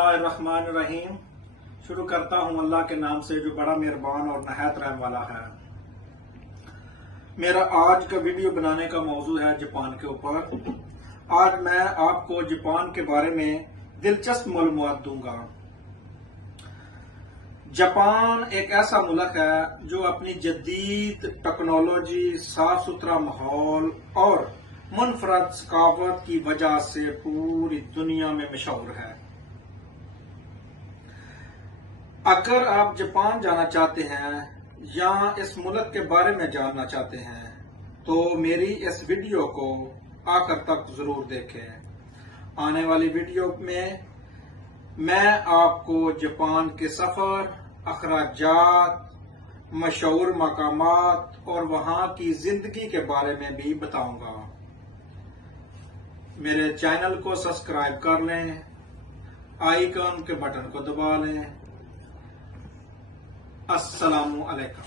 बिस्मिल्लाहिर्रहमानिर्रहीम। शुरू करता हूँ अल्लाह के नाम से जो बड़ा मेहरबान और नहायत रहम वाला है। मेरा आज का वीडियो बनाने का मौजू है जापान के ऊपर। आज मैं आपको जापान के बारे में दिलचस्प मालूमात दूंगा। जापान एक ऐसा मुल्क है जो अपनी जदीद टेक्नोलॉजी, साफ सुथरा माहौल और मुनफरद सकाफत की वजह से पूरी दुनिया में मशहूर है। अगर आप जापान जाना चाहते हैं या इस मुल्क के बारे में जानना चाहते हैं तो मेरी इस वीडियो को आखिर तक जरूर देखें। आने वाली वीडियो में मैं आपको जापान के सफर, अखराजात, मशहूर मकामात और वहां की जिंदगी के बारे में भी बताऊंगा। मेरे चैनल को सब्सक्राइब कर लें, आइकन के बटन को दबा लें। अस्सलामु अलैकुम।